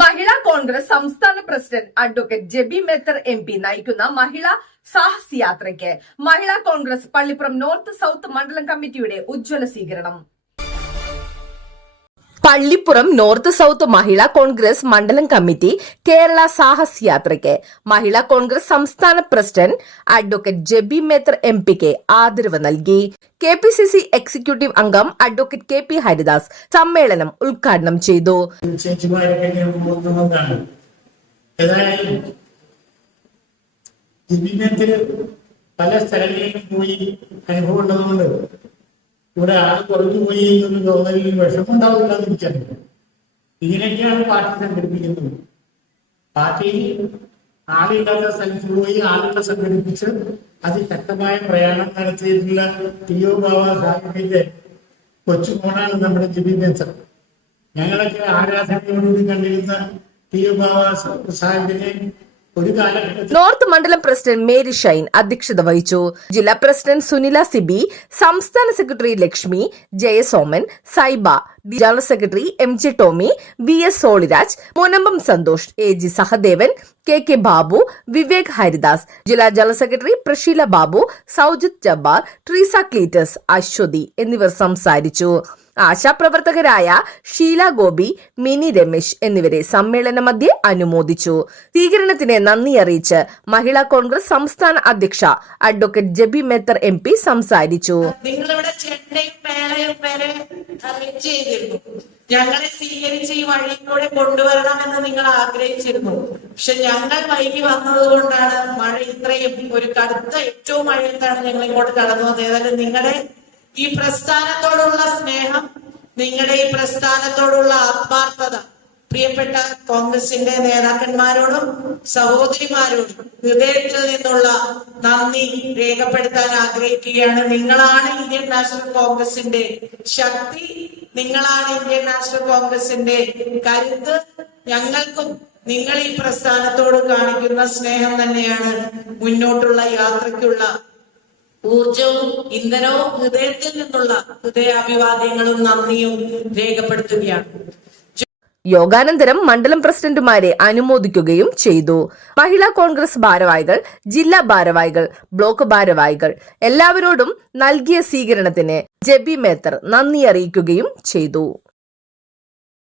മഹിളാ Congress സംസ്ഥാന president advocate Jebi Mather MP നയിക്കുന്ന മഹിളാ സാഹസ് യാത്രയ്ക്ക് Mahila Congress Pallippuram north south മണ്ഡലം കമ്മിറ്റിയുടെ ഉജ്ജ്വല സ്വീകരണം. Pallippuram north south Mahila Congress മണ്ഡലം കമ്മിറ്റി കേരള സാഹസ് യാത്രയ്ക്ക് മഹിളാ കോൺഗ്രസ് സംസ്ഥാന പ്രസിഡന്റ് അഡ്വക്കേറ്റ് ജെബി മേത്തർ MPക്ക് ആദരവ് നൽകി. KPCC എക്സിക്യൂട്ടീവ് അംഗം അഡ്വക്കേറ്റ് KP ഹരിദാസ് സമ്മേളനം ഉദ്ഘാടനം ചെയ്തു. പല സ്ഥലങ്ങളിലും പോയി അനുഭവം ഉള്ളതുകൊണ്ട് ഇവിടെ ആൾ കുറഞ്ഞുപോയി എന്നൊരു തോന്നലിൽ വിഷമുണ്ടാവില്ല എന്ന് എനിക്കറിയാം. ഇങ്ങനെയൊക്കെയാണ് പാർട്ടി സംഘടിപ്പിക്കുന്നത്. പാർട്ടിയിൽ ആളില്ലാത്ത സ്ഥലത്ത് പോയി ആളുകളെ സംഘടിപ്പിച്ച് അതിശക്തമായ പ്രയാണം നടത്തിയിട്ടുള്ള TO ബാബ സാഹിബിന്റെ കൊച്ചുമോനാണ് നമ്മുടെ ജെബി മേത്തർ. ഞങ്ങളൊക്കെ ആരാധനയോടുകൂടി കണ്ടിരുന്ന TO ബാബ സാഹിബിനെ നോർത്ത് മണ്ഡലം പ്രസിഡന്റ് മേരി ഷൈൻ അധ്യക്ഷത വഹിച്ചു. ജില്ലാ പ്രസിഡന്റ് സുനില സിബി, സംസ്ഥാന secretary Lakshmi, Jayasoman, Saiba, general secretary MJ Tomy, VS Soliraj, Munambam Santhosh, AG Sahadevan, KK Babu, Vivek Haridas, ജില്ലാ ജനറൽ സെക്രട്ടറി പ്രഷീല ബാബു, സൗജിത് ജബ്ബാർ, ട്രീസ ക്ലീറ്റസ്, അശ്വതി എന്നിവർ സംസാരിച്ചു. ആശാപ്രവർത്തകരായ ഷീല ഗോപി, മിനി രമേശ് എന്നിവരെ സമ്മേളന മധ്യേ അനുമോദിച്ചു. സ്വീകരണത്തിന് നന്ദി അറിയിച്ച് മഹിളാ കോൺഗ്രസ് സംസ്ഥാന അധ്യക്ഷ അഡ്വക്കേറ്റ് ജെബി മേത്തർ MP സംസാരിച്ചു. ഞങ്ങളെ സ്വീകരിച്ച് ഈ വഴിയിലൂടെ കൊണ്ടുവരണമെന്ന് നിങ്ങൾ ആഗ്രഹിച്ചിരുന്നു. പക്ഷെ ഞങ്ങൾ വൈകി വന്നത് കൊണ്ടാണ് മഴ ഇത്രയും ഒരു കടുത്ത ഏറ്റവും മഴയത്താണ് ഞങ്ങൾ ഇങ്ങോട്ട് കടന്നു വന്നത്. ഏതായാലും നിങ്ങളുടെ ഈ പ്രസ്ഥാനത്തോടുള്ള സ്നേഹം, നിങ്ങളുടെ ഈ പ്രസ്ഥാനത്തോടുള്ള ആത്മാർത്ഥത പ്രിയപ്പെട്ട കോൺഗ്രസിന്റെ നേതാക്കന്മാരോടും സഹോദരിമാരോടും ഹൃദയത്തിൽ നിന്നുള്ള നന്ദി രേഖപ്പെടുത്താൻ ആഗ്രഹിക്കുകയാണ്. നിങ്ങളാണ് ഇന്ത്യൻ നാഷണൽ കോൺഗ്രസിന്റെ ശക്തി, നിങ്ങളാണ് ഇന്ത്യൻ നാഷണൽ കോൺഗ്രസിന്റെ കരുത്ത്. ഞങ്ങൾക്കും നിങ്ങൾ ഈ പ്രസ്ഥാനത്തോട് കാണിക്കുന്ന സ്നേഹം തന്നെയാണ് മുന്നോട്ടുള്ള യാത്രയ്ക്കുള്ള ഊർജവും ഇന്ധനവും. ഹൃദയത്തിൽ നിന്നുള്ള ഹൃദയാഭിവാദ്യങ്ങളും നന്ദിയും രേഖപ്പെടുത്തുകയാണ്. യോഗാനന്തരം മണ്ഡലം പ്രസിഡന്റുമാരെ അനുമോദിക്കുകയും ചെയ്തു. മഹിളാ കോൺഗ്രസ് ഭാരവാഹികൾ, ജില്ലാ ഭാരവാഹികൾ, ബ്ലോക്ക് ഭാരവാഹികൾ എല്ലാവരോടും നൽകിയ സ്വീകരണത്തിന് ജെബി മേത്തർ നന്ദി അറിയിക്കുകയും ചെയ്തു.